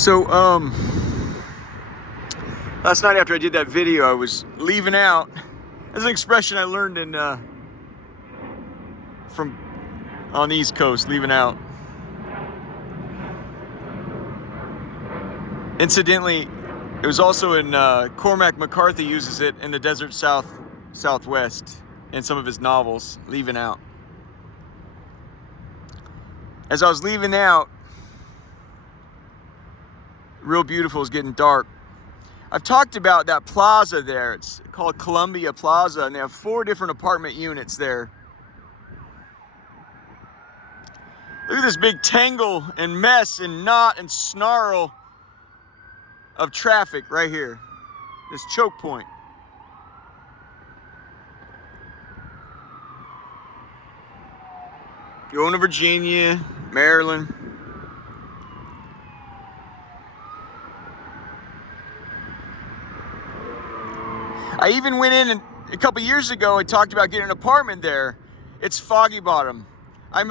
So, last night after I did that video, I was leaving out. That's an expression I learned from on the East Coast, leaving out. Incidentally, it was also in Cormac McCarthy uses it in the Desert Southwest in some of his novels, leaving out. As I was leaving out, real beautiful, it's getting dark. I've talked about that plaza there. It's called Columbia Plaza, and they have 4 different apartment units there. Look at this big tangle and mess and knot and snarl of traffic right here. This choke point. Going to Virginia, Maryland. I even went in and a couple years ago and talked about getting an apartment there. It's Foggy Bottom. I'm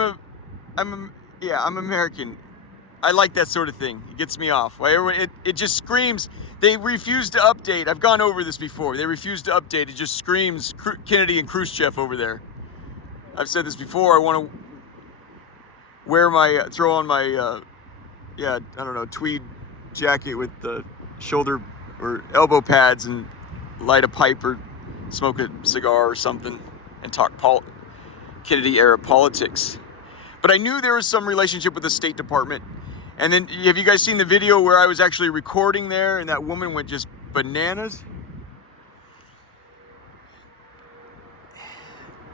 American. I like that sort of thing. It gets me off. It just screams. They refuse to update. I've gone over this before. They refuse to update. It just screams Kennedy and Khrushchev over there. I've said this before. I want to wear throw on my, tweed jacket with the shoulder or elbow pads and light a pipe or smoke a cigar or something and talk Kennedy-era politics. But I knew there was some relationship with the State Department. And then, have you guys seen the video where I was actually recording there and that woman went just bananas?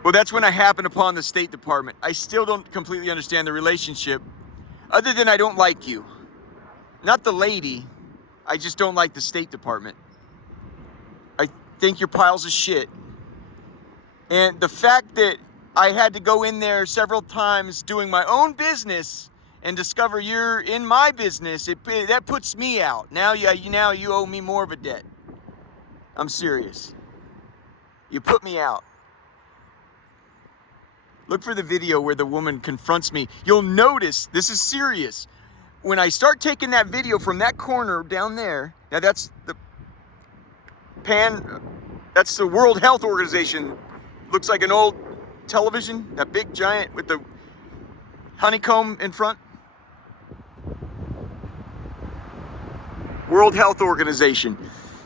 Well, that's when I happened upon the State Department. I still don't completely understand the relationship, other than I don't like you. Not the lady, I just don't like the State Department. I think you're piles of shit. And the fact that I had to go in there several times doing my own business and discover you're in my business, that puts me out. Now you owe me more of a debt. I'm serious. You put me out. Look for the video where the woman confronts me. You'll notice, this is serious. When I start taking that video from that corner down there, now that's the World Health Organization. Looks like an old television, that big giant with the honeycomb in front. World Health Organization.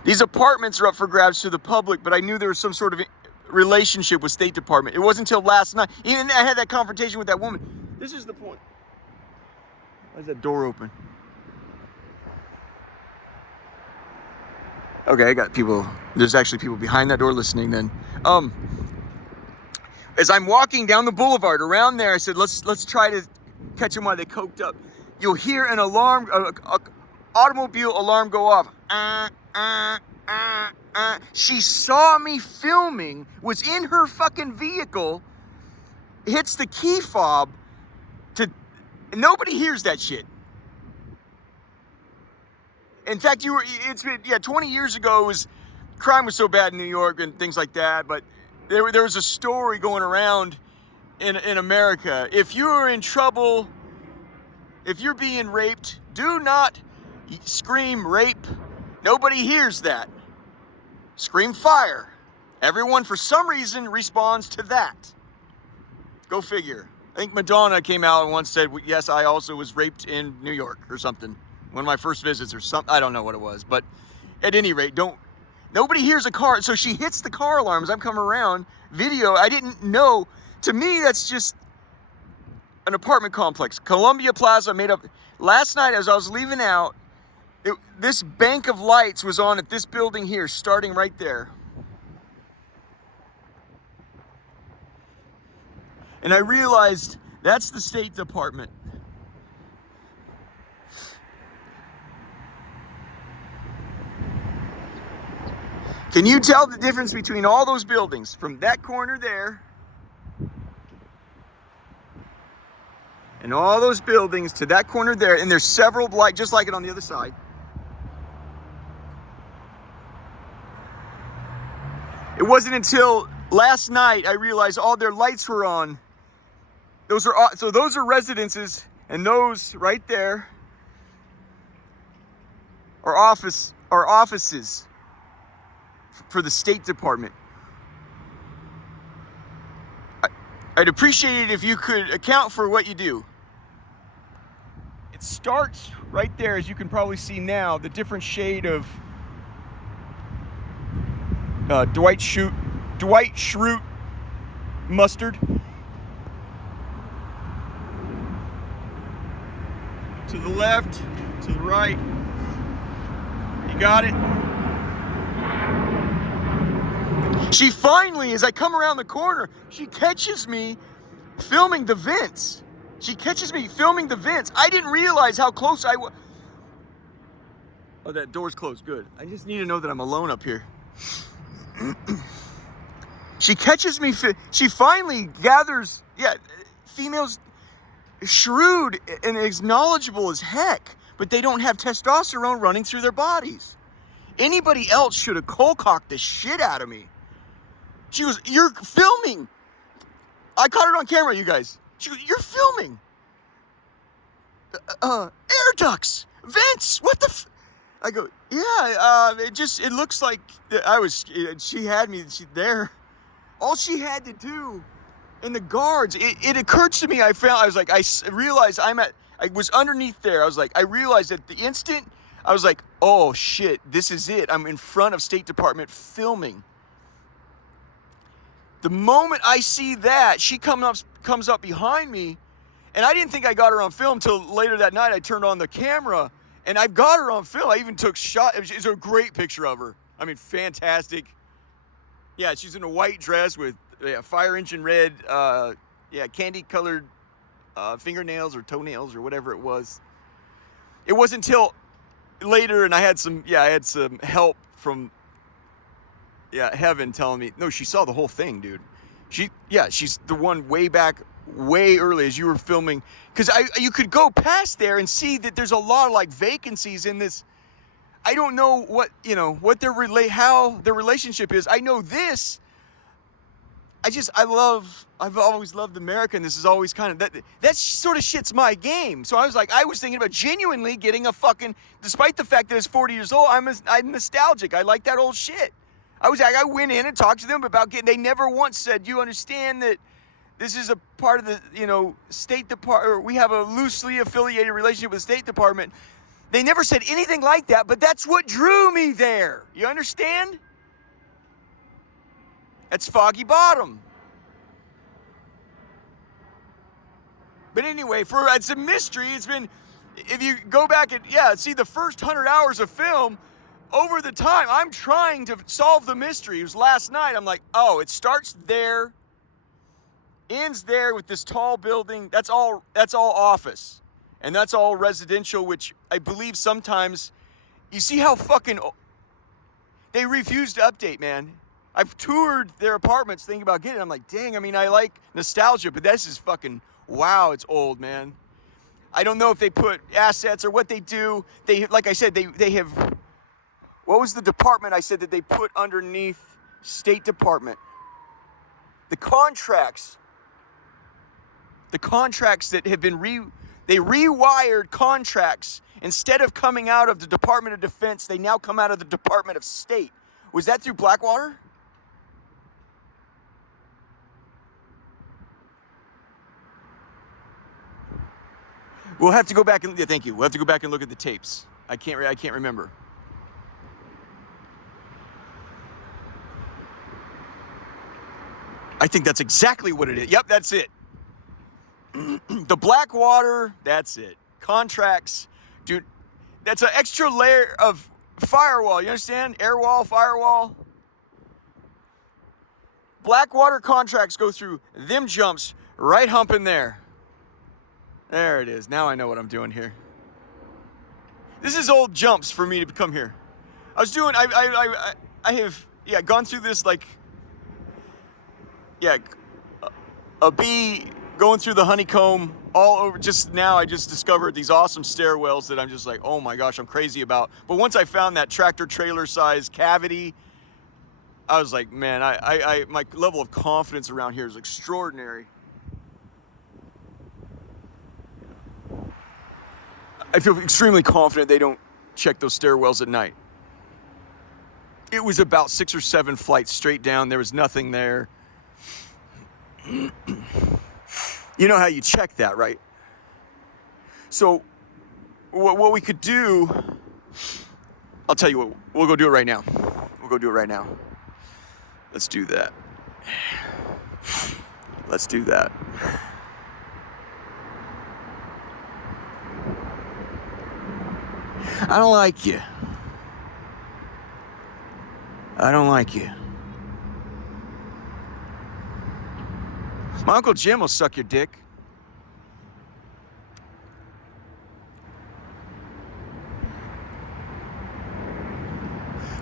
These apartments are up for grabs to the public, but I knew there was some sort of relationship with State Department. It wasn't until last night. Even I had that confrontation with that woman. This is the point. Why is that door open? Okay, I got people. There's actually people behind that door listening then. As I'm walking down the boulevard around there, I said, let's try to catch them while they coked up. You'll hear an alarm, automobile alarm go off. She saw me filming, was in her fucking vehicle, hits the key fob nobody hears that shit. In fact, 20 years ago, crime was so bad in New York and things like that, but there was a story going around in America. If you're in trouble, if you're being raped, do not scream rape. Nobody hears that. Scream fire. Everyone, for some reason, responds to that. Go figure. I think Madonna came out and once said, yes, I also was raped in New York or something. One of my first visits or something. I don't know what it was. But at any rate, nobody hears a car. So she hits the car alarm as I'm coming around. Video, I didn't know. To me, that's just an apartment complex. Columbia Plaza made up. Last night, as I was leaving out, this bank of lights was on at this building here, starting right there. And I realized that's the State Department. Can you tell the difference between all those buildings from that corner there and all those buildings to that corner there? And there's several lights just like it on the other side. It wasn't until last night I realized all their lights were on. Those are residences, and those right there our offices for the State Department. I'd appreciate it if you could account for what you do. It starts right there, as you can probably see now, the different shade of Dwight Schrute mustard. To the left, to the right. You got it? She finally, as I come around the corner, she catches me filming the vents. She catches me filming the vents. I didn't realize how close I was. Oh, that door's closed. Good. I just need to know that I'm alone up here. She catches me. She finally gathers. Yeah, females shrewd and as knowledgeable as heck, but they don't have testosterone running through their bodies. Anybody else should have cold-cocked the shit out of me. She goes, "You're filming." I caught it on camera, you guys. She goes, "You're filming. Air ducts, vents, what the I go, "Yeah, it looks like she had me there." All she had to do, and the guards, it occurred to me, I realized I was underneath there. I realized at the instant, I was like, oh shit, this is it. I'm in front of State Department filming. The moment I see that, she comes up behind me, and I didn't think I got her on film till later that night. I turned on the camera, and I've got her on film. I even took shot. It's a great picture of her. I mean, fantastic. Yeah, she's in a white dress with fire engine red, candy-colored fingernails or toenails or whatever it was. It wasn't until later, and I had some help from heaven telling me, no, she saw the whole thing, dude. She's the one way early as you were filming, because you could go past there and see that there's a lot of like vacancies in this. I don't know what how their relationship is. I know this. I've always loved America, and this is always kind of that sort of shit's my game. So I was thinking about genuinely getting a fucking, despite the fact that it's 40 years old, I'm nostalgic. I like that old shit. I went in and talked to them about they never once said, "You understand that this is a part of the, State Department, or we have a loosely affiliated relationship with the State Department." They never said anything like that, but that's what drew me there. You understand? That's Foggy Bottom. But anyway, it's a mystery. It's been, if you go back and, see the first 100 hours of film, over the time, I'm trying to solve the mystery. It was last night. I'm like, oh, it starts there, ends there with this tall building. That's all office. And that's all residential, which I believe sometimes, you see how fucking, they refuse to update, man. I've toured their apartments thinking about getting it. I'm like, dang, I like nostalgia, but this is fucking, wow, it's old, man. I don't know if they put assets or what they do. Like I said, they have, what was the department I said that they put underneath State Department? The contracts that have been they rewired contracts. Instead of coming out of the Department of Defense, they now come out of the Department of State. Was that through Blackwater? We'll have to go back and, thank you. We'll have to go back and look at the tapes. I can't remember. I think that's exactly what it is. Yep, that's it. The Blackwater, that's it. Contracts, dude, that's an extra layer of firewall. You understand? Air wall, firewall. Blackwater contracts go through them jumps, right humping there. There it is. Now I know what I'm doing here. This is old jumps for me to come here. I have gone through this a bee going through the honeycomb all over. Just now I just discovered these awesome stairwells that I'm just like, oh my gosh, I'm crazy about. But once I found that tractor trailer size cavity, I was like, man, my level of confidence around here is extraordinary. I feel extremely confident they don't check those stairwells at night. It was about 6 or 7 flights straight down. There was nothing there. You know how you check that, right? So what we could do, I'll tell you what, we'll go do it right now. We'll go do it right now. Let's do that. Let's do that. I don't like you. I don't like you. My Uncle Jim will suck your dick.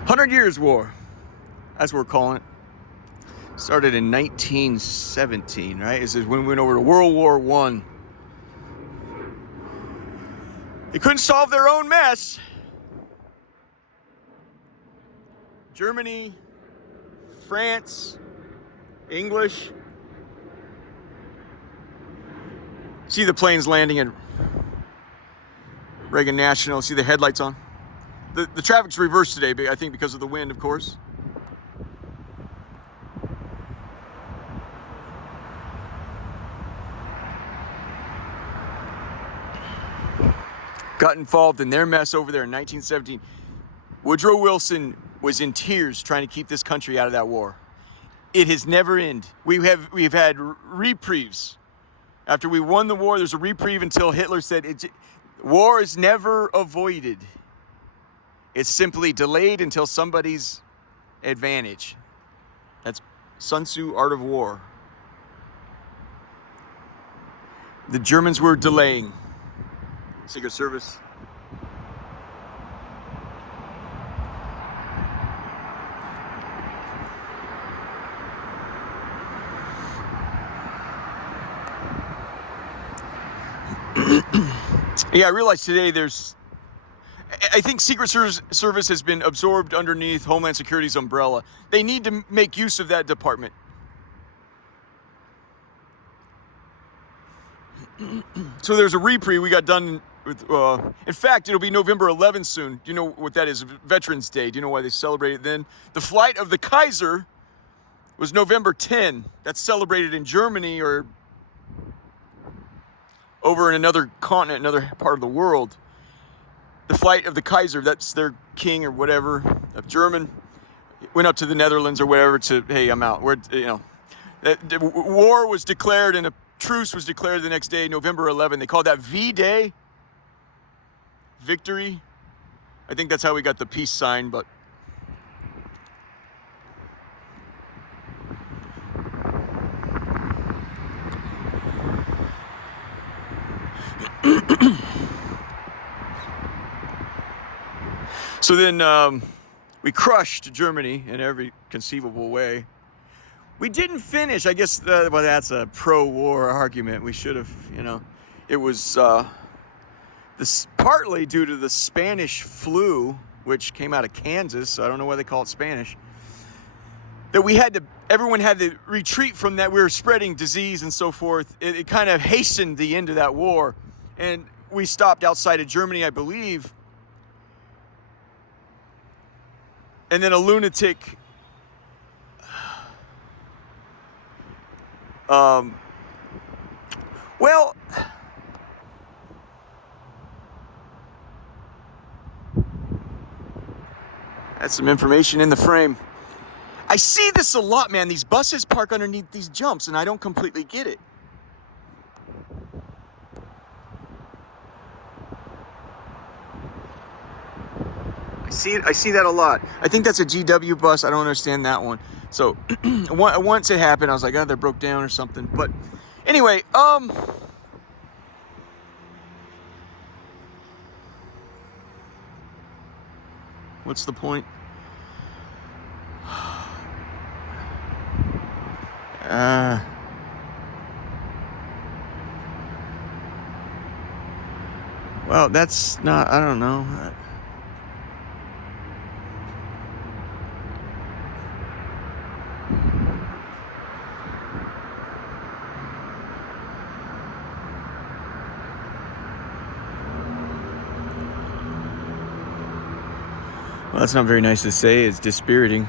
"100 Years' War," that's what we're calling it. Started in 1917, right? This is when we went over to World War I. They couldn't solve their own mess. Germany, France, English. See the planes landing at Reagan National. See the headlights on. The traffic's reversed today, I think because of the wind, of course. Got involved in their mess over there in 1917. Woodrow Wilson was in tears trying to keep this country out of that war. It has never ended. We've had reprieves. After we won the war, there's a reprieve until Hitler said war is never avoided. It's simply delayed until somebody's advantage. That's Sun Tzu, Art of War. The Germans were delaying. Secret Service. Yeah, I realized today I think Secret Service has been absorbed underneath Homeland Security's umbrella. They need to make use of that department. So there's a reprieve. We got done with, in fact, it'll be November 11th soon. Do you know what that is? Veterans Day. Do you know why they celebrate it then? The flight of the Kaiser was November 10. That's celebrated in Germany or over in another continent, another part of the world. The flight of the Kaiser, that's their king or whatever, of German, went up to the Netherlands or whatever to, hey, I'm out. War was declared and a truce was declared the next day, November 11. They called that V-Day, victory. I think that's how we got the peace sign, but so then we crushed Germany in every conceivable way. We didn't finish. I guess well, that's a pro-war argument. We should have, it was this partly due to the Spanish flu, which came out of Kansas. So I don't know why they call it Spanish. That everyone had to retreat from that. We were spreading disease and so forth. It kind of hastened the end of that war. And we stopped outside of Germany, I believe. And then a lunatic well, that's some information in the frame. I see this a lot, man. These buses park underneath these jumps, and I don't completely get it. I see that a lot. I think that's a GW bus. I don't understand that one. So once it happened, I was like, oh, they broke down or something. But anyway, what's the point? Well, that's not, I don't know. Well, that's not very nice to say. It's dispiriting.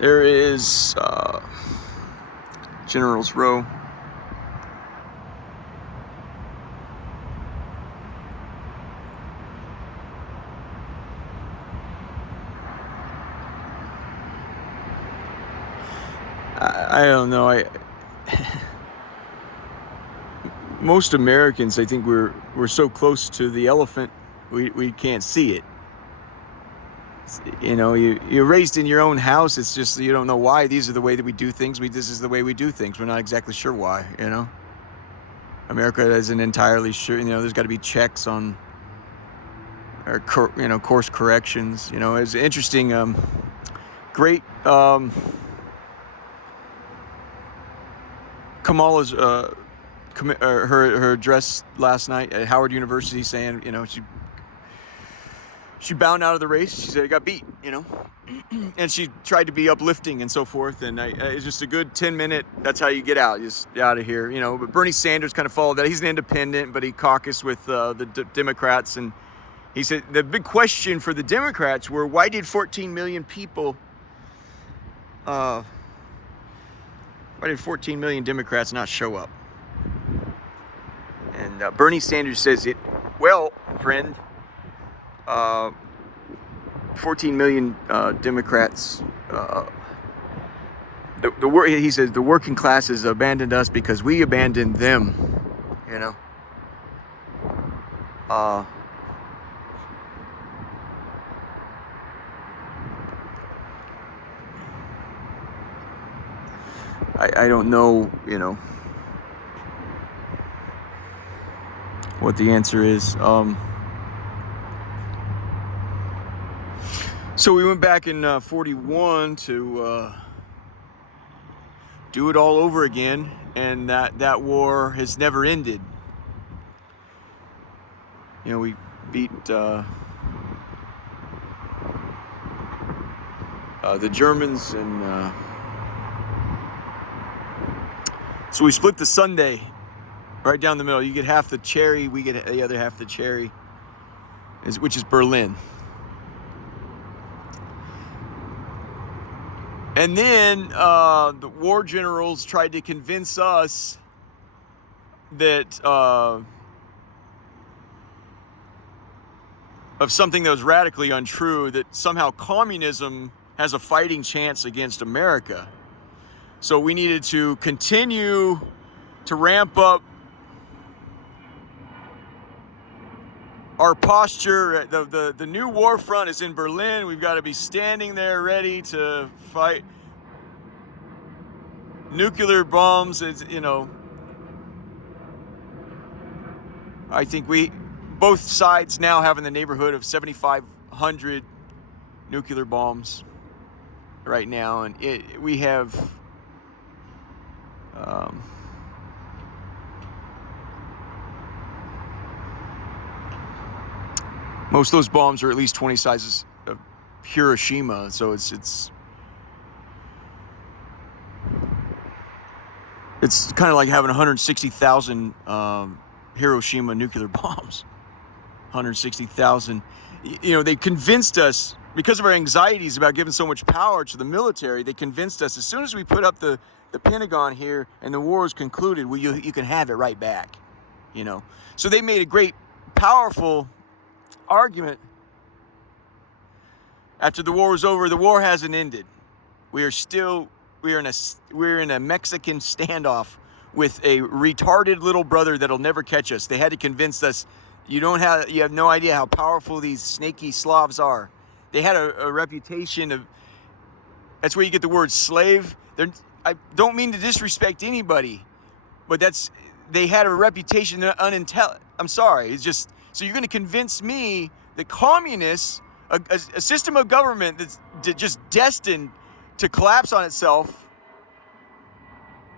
There is General's Row. I don't know. Most Americans, I think we're so close to the elephant, we can't see it. You know, you're raised in your own house. It's just you don't know why. These are the way that we do things. This is the way we do things. We're not exactly sure why. You know, America isn't entirely sure. You know, there's got to be checks on, or course corrections. You know, it's interesting. Great. Kamala's her address last night at Howard University, saying, you know, she bowed out of the race. She said it got beat, you know, and she tried to be uplifting and so forth. And it's just a good 10-minute. That's how you get out. Just out of here, you know. But Bernie Sanders kind of followed that. He's an independent, but he caucused with the Democrats, and he said the big question for the Democrats were, why did 14 million people? Why did 14 million Democrats not show up? And Bernie Sanders says it. Well, friend. 14 million Democrats. He says the working classes abandoned us because we abandoned them. You know. I don't know, you know, what the answer is. So we went back in 41 to do it all over again, and that war has never ended. You know, we beat the Germans, and so we split the Sunday right down the middle. You get half the cherry, we get the other half the cherry, which is Berlin. And then the war generals tried to convince us that of something that was radically untrue, that somehow communism has a fighting chance against America. So we needed to continue to ramp up our posture. The new war front is in Berlin. We've got to be standing there ready to fight nuclear bombs. It's, you know, I think both sides now have in the neighborhood of 7,500 nuclear bombs right now, and we have most of those bombs are at least 20 sizes of Hiroshima, so it's kind of like having 160,000 Hiroshima nuclear bombs. 160,000. You know, they convinced us, because of our anxieties about giving so much power to the military, they convinced us as soon as we put up the Pentagon here and the war is concluded, well, you can have it right back, you know. So they made a great, powerful argument. After the war was over, the war hasn't ended. We're in a Mexican standoff with a retarded little brother that'll never catch us. They had to convince us, you have no idea how powerful these snaky Slavs are. They had a reputation of, that's where you get the word slave. I don't mean to disrespect anybody, but they had a reputation of I'm sorry. It's just, so you're going to convince me that communists, a system of government that's just destined to collapse on itself,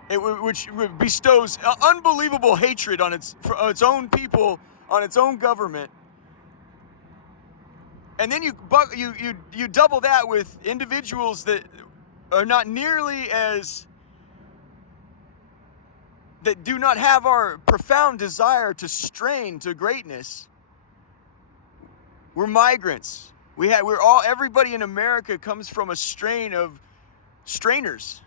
which bestows unbelievable hatred on its own people, on its own government, and then you double that with individuals that are not nearly that do not have our profound desire to strain to greatness. We're migrants. Everybody in America comes from a strain of strainers.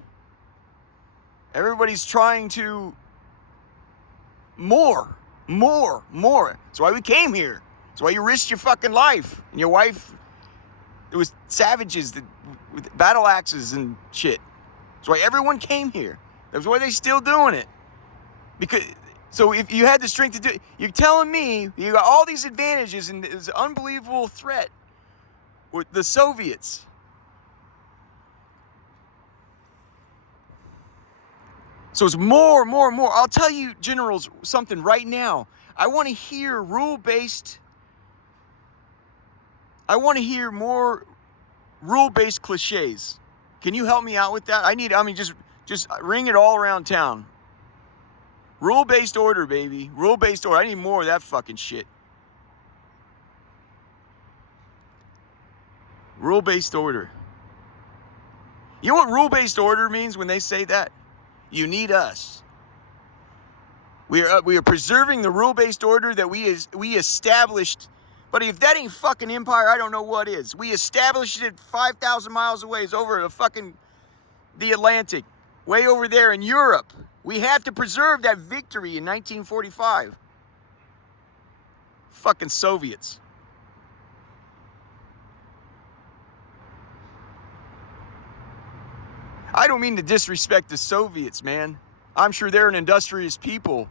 Everybody's trying to more. That's why we came here. That's why you risked your fucking life. And your wife, it was savages with battle axes and shit. That's why everyone came here. That's why they're still doing it. So if you had the strength to do it, you're telling me you got all these advantages and this unbelievable threat with the Soviets. So it's more. I'll tell you, generals, something right now. I want to hear I want to hear more rule-based cliches. Can you help me out with that? Just ring it all around town. Rule-based order, baby. Rule-based order. I need more of that fucking shit. Rule-based order. You know what rule-based order means when they say that? You need us. We are preserving the rule-based order that we established. But if that ain't fucking empire, I don't know what is. We established it 5,000 miles away. It's over the Atlantic, way over there in Europe. We have to preserve that victory in 1945. Fucking Soviets. I don't mean to disrespect the Soviets, man. I'm sure they're an industrious people.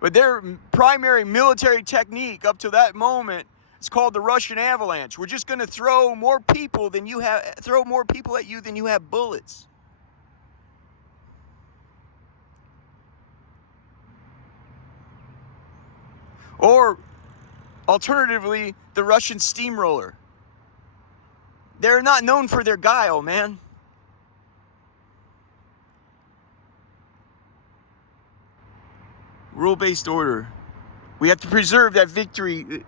But their primary military technique up to that moment is called the Russian avalanche. We're just going to throw more people at you than you have bullets. Or alternatively, the Russian steamroller. They're not known for their guile, man. Rule-based order. We have to preserve that victory.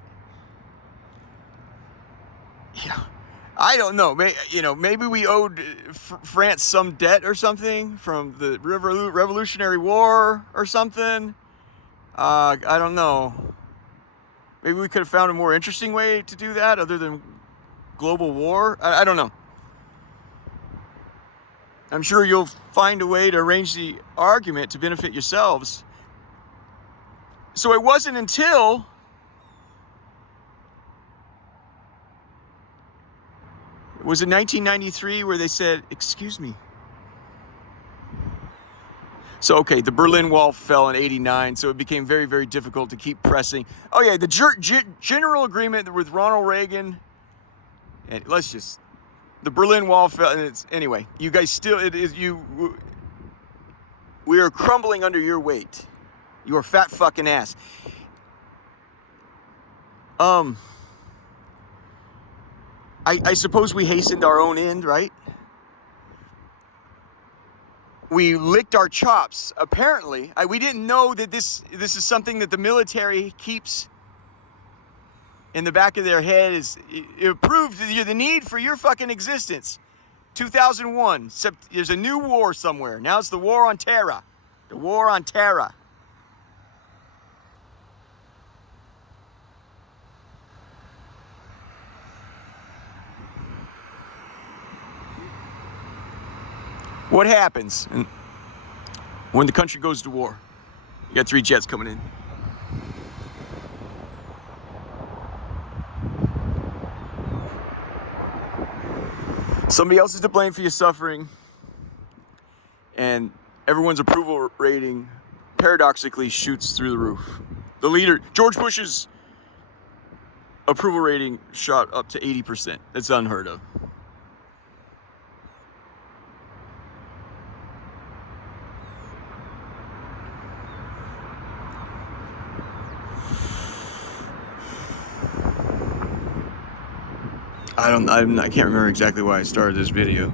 Yeah, I don't know. Maybe we owed France some debt or something from the Revolutionary War or something. I don't know. Maybe we could have found a more interesting way to do that other than global war. I don't know. I'm sure you'll find a way to arrange the argument to benefit yourselves. So it wasn't until it was in 1993 where they said, excuse me. So, okay, the Berlin Wall fell in 89, so it became very, very difficult to keep pressing. Oh, yeah, the general agreement with Ronald Reagan, and the Berlin Wall fell, and anyway, you guys we are crumbling under your weight. Your fat fucking ass. I suppose we hastened our own end, right? We licked our chops. Apparently, we didn't know that this is something that the military keeps in the back of their head. It proved the need for your fucking existence. 2001. There's a new war somewhere. Now it's the war on terror. The war on terror. What happens when the country goes to war? You got 3 jets coming in. Somebody else is to blame for your suffering, and everyone's approval rating paradoxically shoots through the roof. The leader, George Bush's approval rating shot up to 80%. That's unheard of. I can't remember exactly why I started this video.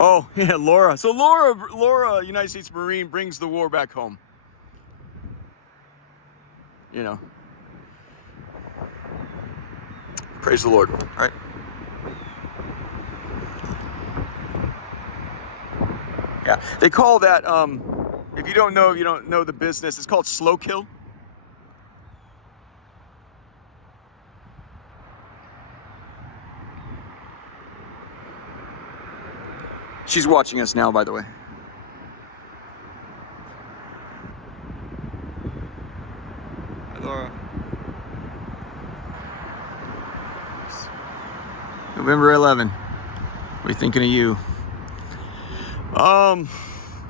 Oh, yeah, Laura. So Laura, United States Marine, brings the war back home. Praise the Lord. All right. Yeah, they call that, If you don't know the business. It's called Slow Kill. She's watching us now, by the way. Hi, Laura. November 11. We're thinking of you.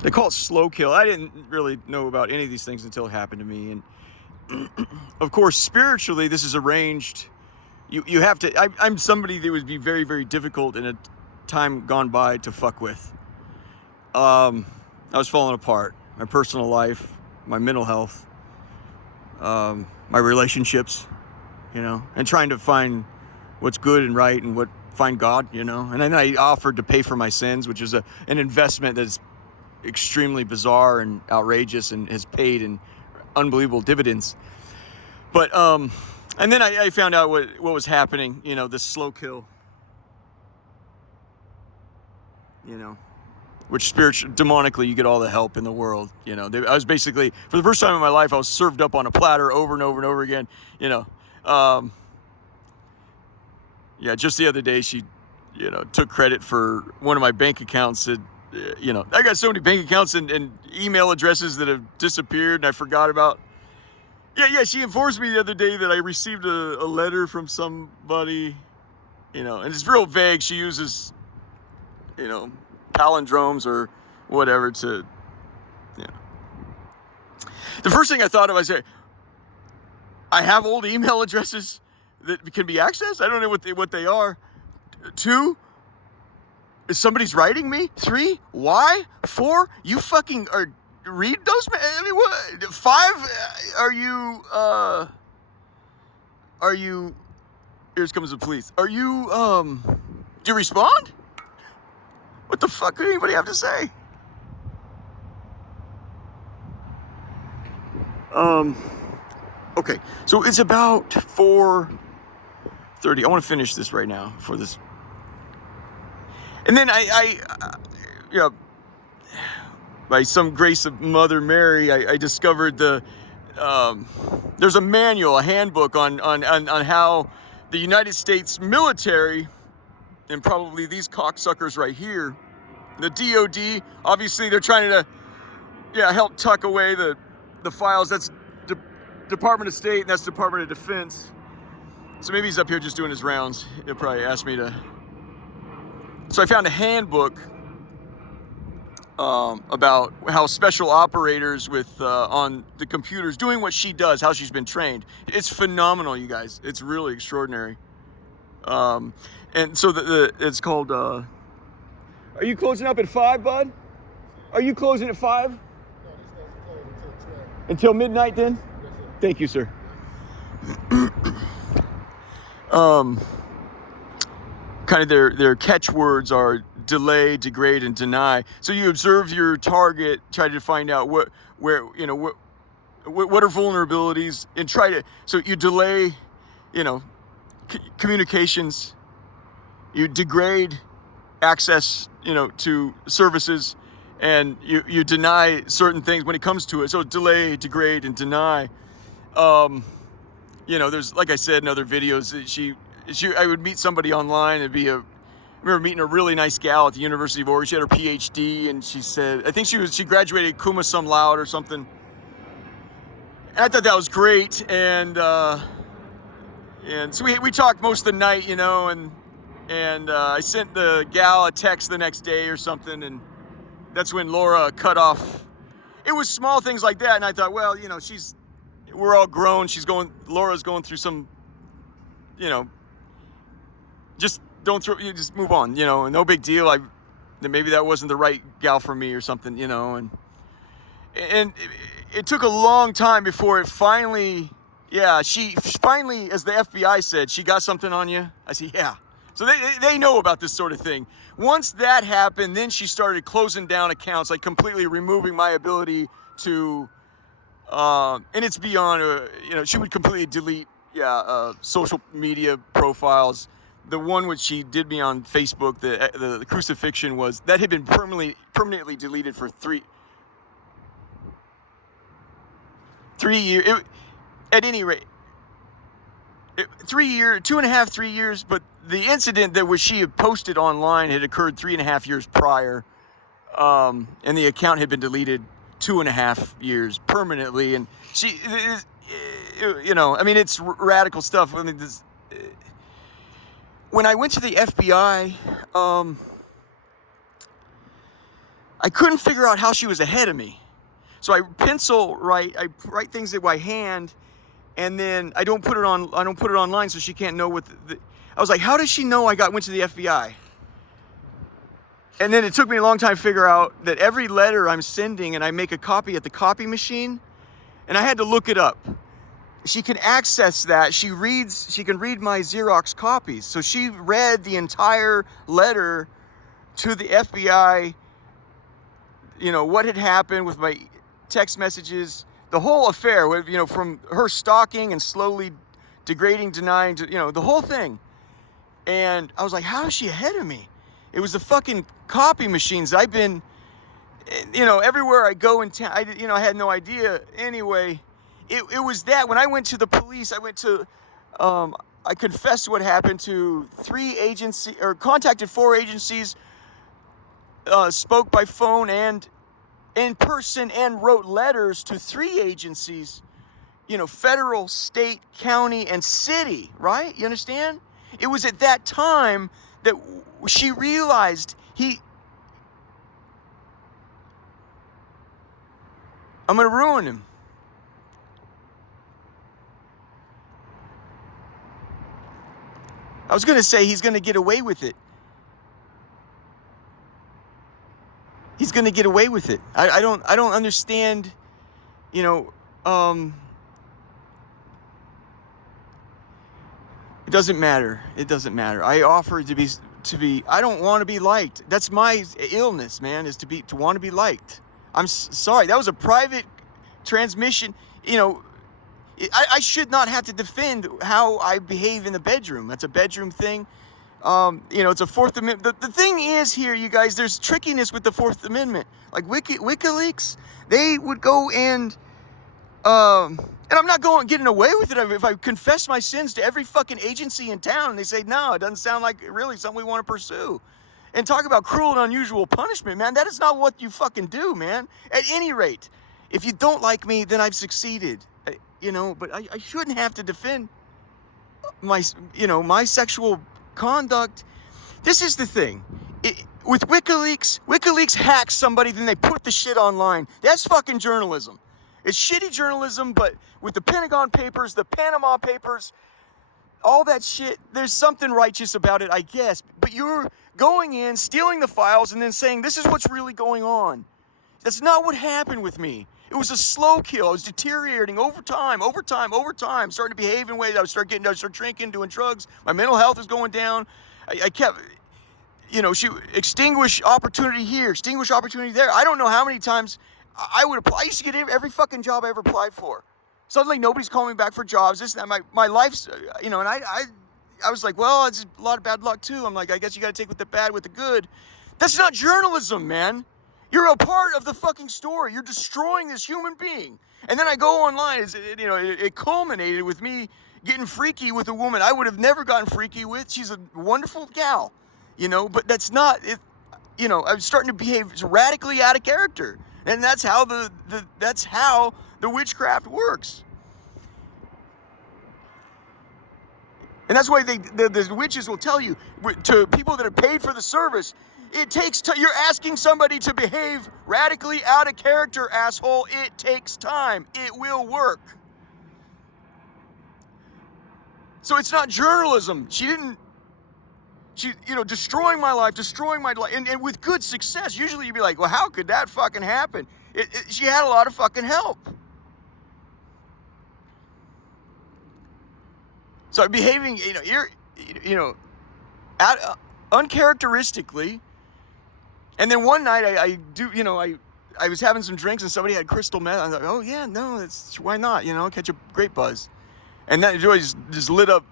They call it Slow Kill. I didn't really know about any of these things until it happened to me. And of course, spiritually, this is arranged. You have to. I'm somebody that would be very, very difficult in a time gone by to fuck with. I was falling apart. My personal life, my mental health, my relationships, and trying to find what's good and right and find God, And then I offered to pay for my sins, which is an investment that's extremely bizarre and outrageous and has paid in unbelievable dividends. But and then I found out what was happening, this slow kill, which demonically you get all the help in the world. I was basically, for the first time in my life, I was served up on a platter over and over and over again. Just the other day she, took credit for one of my bank accounts. I got so many bank accounts and email addresses that have disappeared and I forgot about. Yeah, she informed me the other day that I received a letter from somebody, and it's real vague. She uses, palindromes or whatever to, The first thing I thought of, I said, I have old email addresses that can be accessed. I don't know what they are. 2, is somebody's writing me? 3, why? 4, you fucking are. Read those. I mean, what? 5, are you? Here comes the police. Are you? Do you respond? What the fuck did anybody have to say? Okay, so it's about 4:30. I want to finish this right now for this. And then I by some grace of Mother Mary, I discovered there's a manual, a handbook on how the United States military, and probably these cocksuckers right here, the DOD, obviously they're trying to, help tuck away the files. That's Department of State, and that's Department of Defense. So maybe he's up here just doing his rounds. He'll probably ask me to. So I found a handbook about how special operators on the computers doing what she does, how she's been trained. It's phenomenal, you guys. It's really extraordinary. And so it's called. Are you closing up at 5, bud? Are you closing at 5? No, this doesn't close until 12. Until midnight, then? Yes, sir. Thank you, sir. Kind of their catchwords are delay, degrade, and deny. So you observe your target, try to find out what are vulnerabilities, and so you delay, communications, you degrade access, to services, and you deny certain things when it comes to it. So delay, degrade, and deny. There's, like I said in other videos, I would meet somebody online. I remember meeting a really nice gal at the University of Oregon. She had her PhD, and she said, I think she graduated cum laude or something. And I thought that was great. And so we talked most of the night, and I sent the gal a text the next day or something, and that's when Laura cut off. It was small things like that, and I thought, well, we're all grown. Laura's going through some, just just move on, no big deal. Maybe that wasn't the right gal for me or something, and it took a long time before it finally, she finally, as the FBI said, she got something on you. I said, yeah. So they know about this sort of thing. Once that happened, then she started closing down accounts, like completely removing my ability to, and it's beyond, she would completely delete, social media profiles. The one which she did me on Facebook, the crucifixion, that had been permanently deleted for 3 years. At any rate, 3 years, 2.5, 3 years. But the incident that she had posted online had occurred 3.5 years prior, and the account had been deleted 2.5 years permanently. And she, I mean, it's radical stuff. I mean, when I went to the FBI, I couldn't figure out how she was ahead of me. So I write things by hand, and then I don't put it online so she can't know I was like, how does she know went to the FBI? And then it took me a long time to figure out that every letter I'm sending, and I make a copy at the copy machine, and I had to look it up. She can access that. She can read my Xerox copies. So she read the entire letter to the FBI, what had happened with my text messages, the whole affair, from her stalking and slowly degrading, denying, the whole thing. And I was like, how is she ahead of me? It was the fucking copy machines. I've been, everywhere I go in town, I had no idea. Anyway, it was that when I went to the police, I confessed what happened to contacted 4 agencies, spoke by phone and in person, and wrote letters to 3 agencies, federal, state, county, and city, right? You understand? It was at that time that she realized I'm going to ruin him. I was going to say he's going to get away with it. He's going to get away with it. I don't understand, it doesn't matter. It doesn't matter. I offer to be, I don't want to be liked. That's my illness, man, is to want to be liked. I'm sorry. That was a private transmission. I should not have to defend how I behave in the bedroom. That's a bedroom thing. It's a Fourth Amendment. The thing is here, you guys, there's trickiness with the Fourth Amendment. Like WikiLeaks, they would go and I'm not getting away with it. If I confess my sins to every fucking agency in town, and they say, no, it doesn't sound like really something we want to pursue. And talk about cruel and unusual punishment, man. That is not what you fucking do, man. At any rate, if you don't like me, then I've succeeded. But I shouldn't have to defend my sexual conduct. This is the thing. With WikiLeaks hacks somebody, then they put the shit online. That's fucking journalism. It's shitty journalism, but with the Pentagon Papers, the Panama Papers, all that shit, there's something righteous about it, I guess. But you're going in, stealing the files, and then saying, this is what's really going on. That's not what happened with me. It was a slow kill. I was deteriorating over time, starting to behave in ways. I would start drinking, doing drugs. My mental health was going down. I kept, she extinguish opportunity here, extinguish opportunity there. I don't know how many times I would apply. I used to get every fucking job I ever applied for. Suddenly nobody's calling me back for jobs. This and that. My life's, and I was like, well, it's a lot of bad luck too. I'm like, I guess you got to take the bad with the good. That's not journalism, man. You're a part of the fucking story. You're destroying this human being. And then I go online. It culminated with me getting freaky with a woman I would have never gotten freaky with. She's a wonderful gal, but that's not it. I'm starting to behave radically out of character, and that's how that's how the witchcraft works. And that's why the witches will tell you to people that are paid for the service. It takes you're asking somebody to behave radically out of character, asshole. It takes time. It will work. So it's not journalism. She destroying my life, and with good success. Usually you'd be like, well, how could that fucking happen? She had a lot of fucking help. So behaving, uncharacteristically. And then one night I was having some drinks and somebody had crystal meth. I was like, oh yeah, no, why not? Catch a great buzz. And that joy just lit up,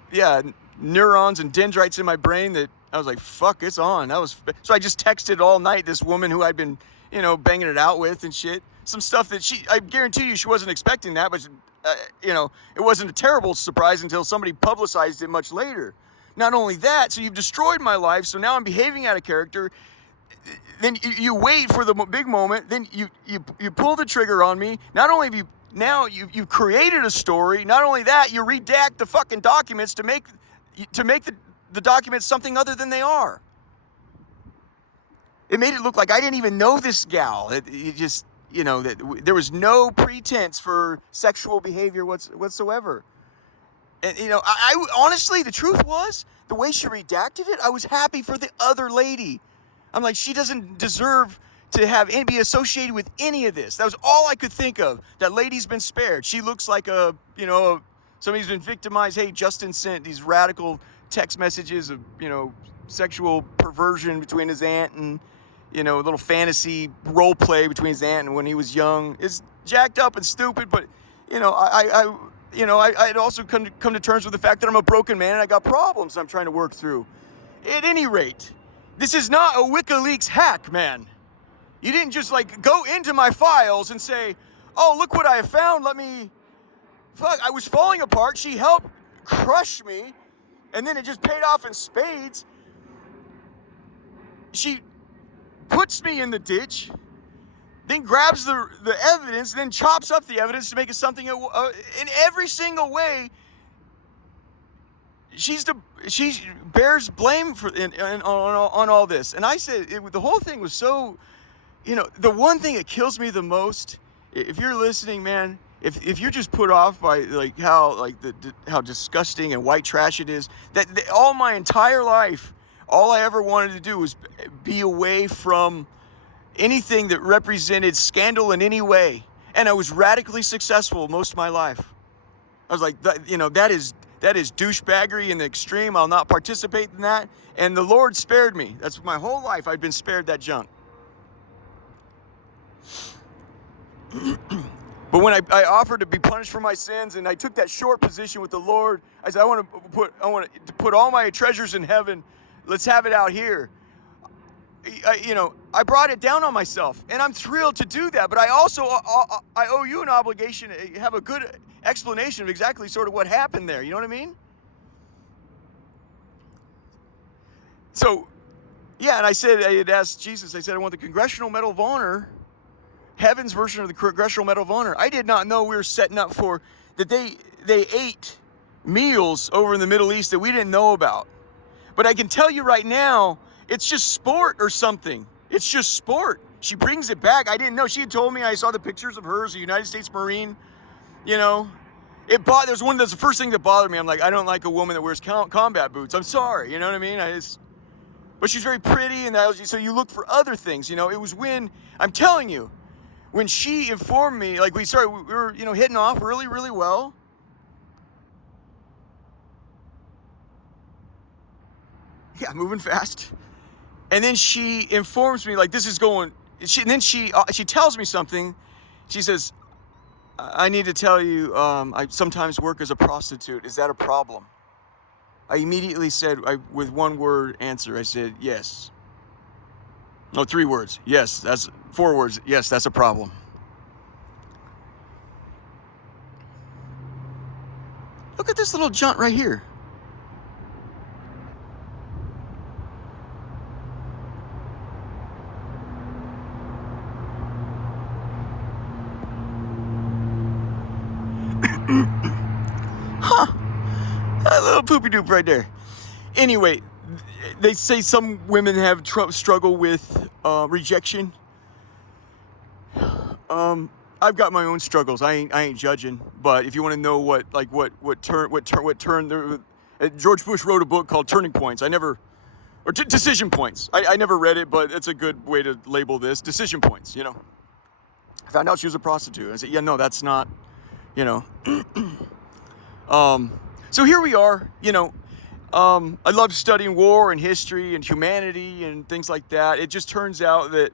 neurons and dendrites in my brain that I was like, fuck, it's on. So I just texted all night this woman who I'd been, banging it out with and shit. some stuff that I guarantee you she wasn't expecting that, but you know, it wasn't a terrible surprise until somebody publicized it much later. Not only that, so you've destroyed my life, so now I'm behaving out of character. Then you wait for the big moment, then you pull the trigger on me. Not only have you've created a story, not only that, you redact the fucking documents to make the documents something other than they are. It made it look like I didn't even know this gal. It just, you know, that there was no pretense for sexual behavior whatsoever. And, you know, I honestly, the truth was, the way she redacted it, I was happy for the other lady. I'm like, she doesn't deserve to be associated with any of this. That was all I could think of. That lady's been spared. She looks like somebody's been victimized. Hey, Justin sent these radical text messages of, you know, sexual perversion between his aunt and, you know, a little fantasy role play between his aunt and when he was young. It's jacked up and stupid, but, you know, I'd also come to terms with the fact that I'm a broken man and I got problems I'm trying to work through. At any rate, this is not a WikiLeaks hack, man. You didn't just like go into my files and say, oh, look what I have found, fuck, I was falling apart, she helped crush me, and then it just paid off in spades. She puts me in the ditch, then grabs the evidence, then chops up the evidence to make it something in every single way. She bears blame on all this. And I said, the whole thing was so, you know, the one thing that kills me the most, if you're listening, man, if you're just put off by like how disgusting and white trash it is, all my entire life, all I ever wanted to do was be away from anything that represented scandal in any way. And I was radically successful most of my life. I was like, you know, that is douchebaggery in the extreme. I'll not participate in that. And the Lord spared me. That's my whole life. I've been spared that junk. But when I offered to be punished for my sins and I took that short position with the Lord, I said, I want to put all my treasures in heaven. Let's have it out here. I brought it down on myself, and I'm thrilled to do that. But I also, I owe you an obligation to have a good explanation of exactly sort of what happened there. You know what I mean? So, yeah, and I had asked Jesus, I said, I want the Congressional Medal of Honor, heaven's version of the Congressional Medal of Honor. I did not know we were setting up for, that they ate meals over in the Middle East that we didn't know about. But I can tell you right now, it's just sport or something. It's just sport. She brings it back. I didn't know. She had told me, I saw the pictures of her as a United States Marine. You know, that's the first thing that bothered me. I'm like, I don't like a woman that wears combat boots. I'm sorry. You know what I mean? But she's very pretty, and so you look for other things. You know, it was when, I'm telling you, when she informed me, like we were, you know, hitting off really, really well. Yeah, moving fast. And then she informs me, like, this is going, and then she tells me something. She says, I need to tell you, I sometimes work as a prostitute. Is that a problem? I immediately said, with one word answer, I said, yes. No, 3 words. Yes, that's 4 words. Yes, that's a problem. Look at this little junt right here. Huh. A little poopy doop right there. Anyway, they say some women have struggle with rejection. I've got my own struggles. I ain't judging. But if you want to know what turn, George Bush wrote a book called Turning Points. Decision Points. I never read it, but it's a good way to label this. Decision Points. You know. I found out she was a prostitute. I said, yeah, no, that's not. You know. So here we are, you know, I love studying war and history and humanity and things like that. It just turns out that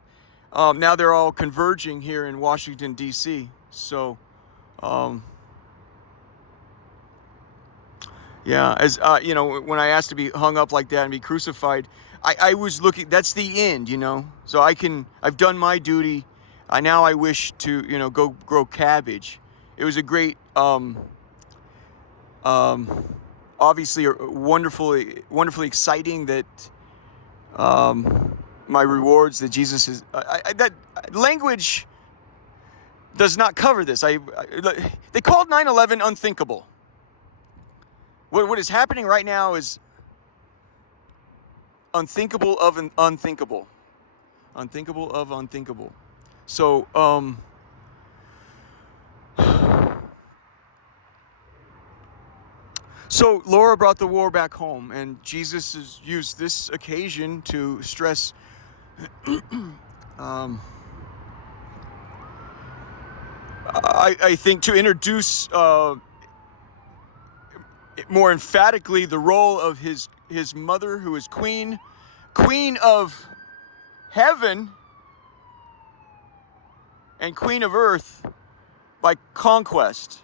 now they're all converging here in Washington, D.C. So, yeah, as you know, when I asked to be hung up like that and be crucified, I was looking, that's the end, you know. So I've done my duty. I wish to, go grow cabbage. It was a great, obviously wonderfully exciting that my rewards that Jesus is. That language does not cover this. They called 9/11 unthinkable. What is happening right now is unthinkable of an unthinkable. Unthinkable of unthinkable. So, so Laura brought the war back home, and Jesus has used this occasion to stress I think to introduce more emphatically the role of his mother, who is queen of heaven and queen of earth by conquest.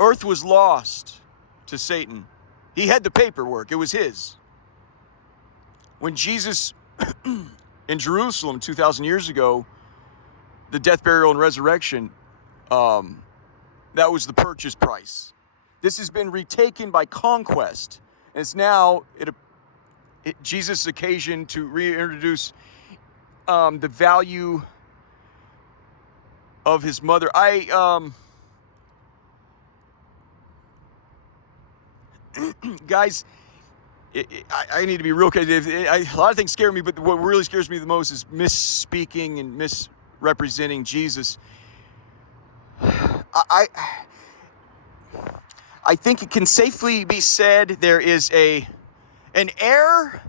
Earth was lost to Satan. He had the paperwork. It was his. When Jesus in Jerusalem 2,000 years ago, the death, burial, and resurrection, that was the purchase price. This has been retaken by conquest. And it's now Jesus' occasion to reintroduce the value of his mother. Guys, I need to be real careful. A lot of things scare me, but what really scares me the most is misspeaking and misrepresenting Jesus. I think it can safely be said there is an air.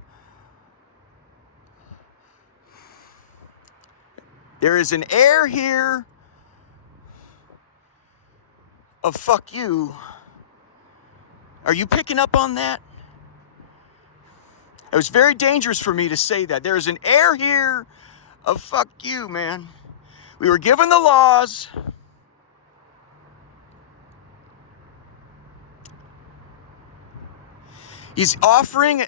There is an air here of fuck you. Are you picking up on that? It was very dangerous for me to say that. There is an air here of fuck you, man. We were given the laws. He's offering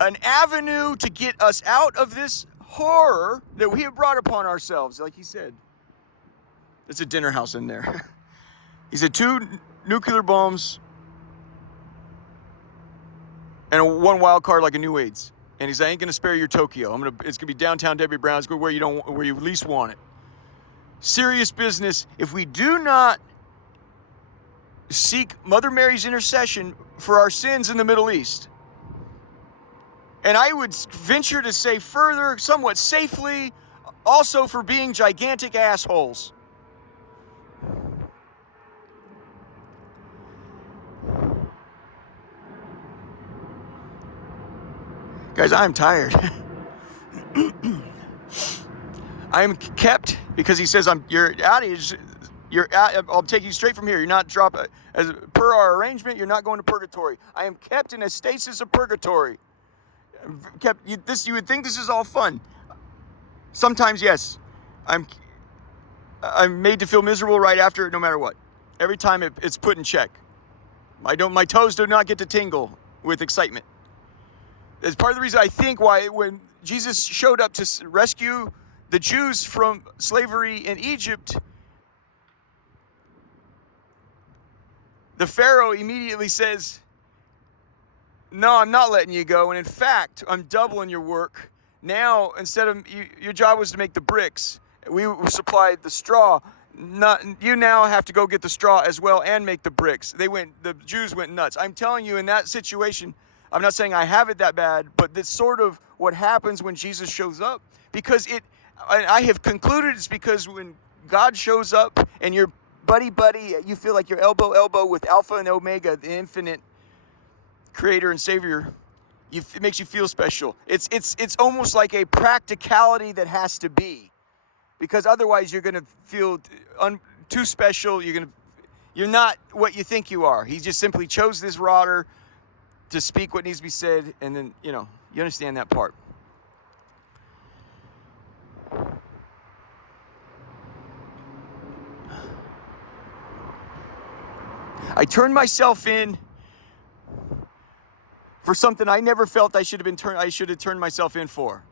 an avenue to get us out of this horror that we have brought upon ourselves, like he said. It's a dinner house in there. He said 2 nuclear bombs and one wild card like a new AIDS. And he said, I ain't gonna spare your Tokyo. It's gonna be downtown Debbie Brown. It's going where you least want it. Serious business. If we do not seek Mother Mary's intercession for our sins in the Middle East, and I would venture to say further, somewhat safely, also for being gigantic assholes. Guys, I'm tired. I'm kept because he says you're out of here. I'll take you straight from here. You're not dropping. As per our arrangement, you're not going to purgatory. I am kept in a stasis of purgatory. You would think this is all fun. Sometimes, yes. I'm made to feel miserable right after it, no matter what. Every time it's put in check. My toes do not get to tingle with excitement. It's part of the reason I think why when Jesus showed up to rescue the Jews from slavery in Egypt, the Pharaoh immediately says, no, I'm not letting you go. And in fact, I'm doubling your work. Now, instead of your job was to make the bricks, we supplied the straw. You now have to go get the straw as well and make the bricks. The Jews went nuts. I'm telling you, in that situation, I'm not saying I have it that bad, but that's sort of what happens when Jesus shows up. Because I have concluded it's because when God shows up and you're buddy, you feel like you're elbow with Alpha and Omega, the infinite creator and savior, it makes you feel special. It's almost like a practicality that has to be. Because otherwise you're going to feel too special. You're not what you think you are. He just simply chose this rotter to speak what needs to be said, and then, you understand that part. I turned myself in for something I never felt I should have turned myself in for.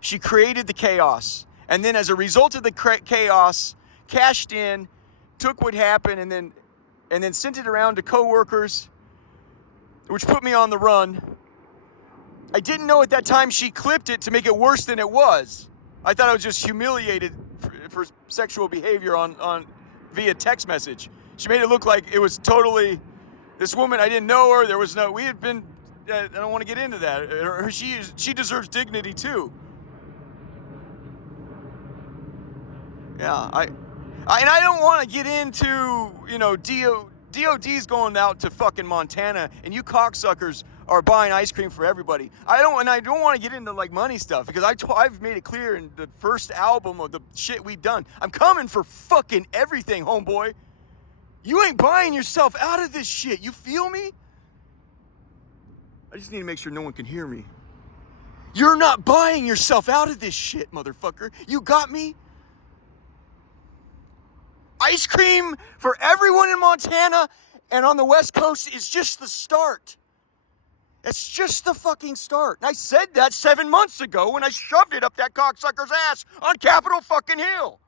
She created the chaos, And then as a result of the chaos, cashed in, took what happened, and then sent it around to coworkers, which put me on the run. I didn't know at that time she clipped it to make it worse than it was. I thought I was just humiliated for sexual behavior on via text message. She made it look like it was totally, this woman, I didn't know her, we had been, I don't want to get into that. She deserves dignity too. Yeah, and I don't want to get into, DOD's going out to fucking Montana, and you cocksuckers are buying ice cream for everybody. I don't want to get into like money stuff, because I've made it clear in the first album of the shit we've done. I'm coming for fucking everything, homeboy. You ain't buying yourself out of this shit. You feel me? I just need to make sure no one can hear me. You're not buying yourself out of this shit, motherfucker. You got me? Ice cream for everyone in Montana and on the West Coast is just the start. It's just the fucking start. And I said that 7 months ago when I shoved it up that cocksucker's ass on Capitol fucking Hill.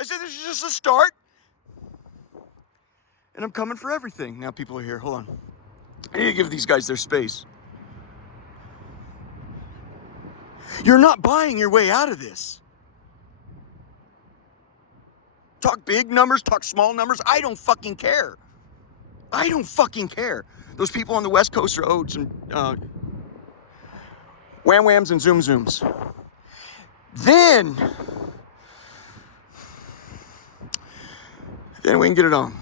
I said this is just a start. And I'm coming for everything. Now people are here. Hold on. I need to give these guys their space. You're not buying your way out of this. Talk big numbers, talk small numbers. I don't fucking care. I don't fucking care. Those people on the West Coast are owed some wham whams and zoom zooms. Then we can get it on.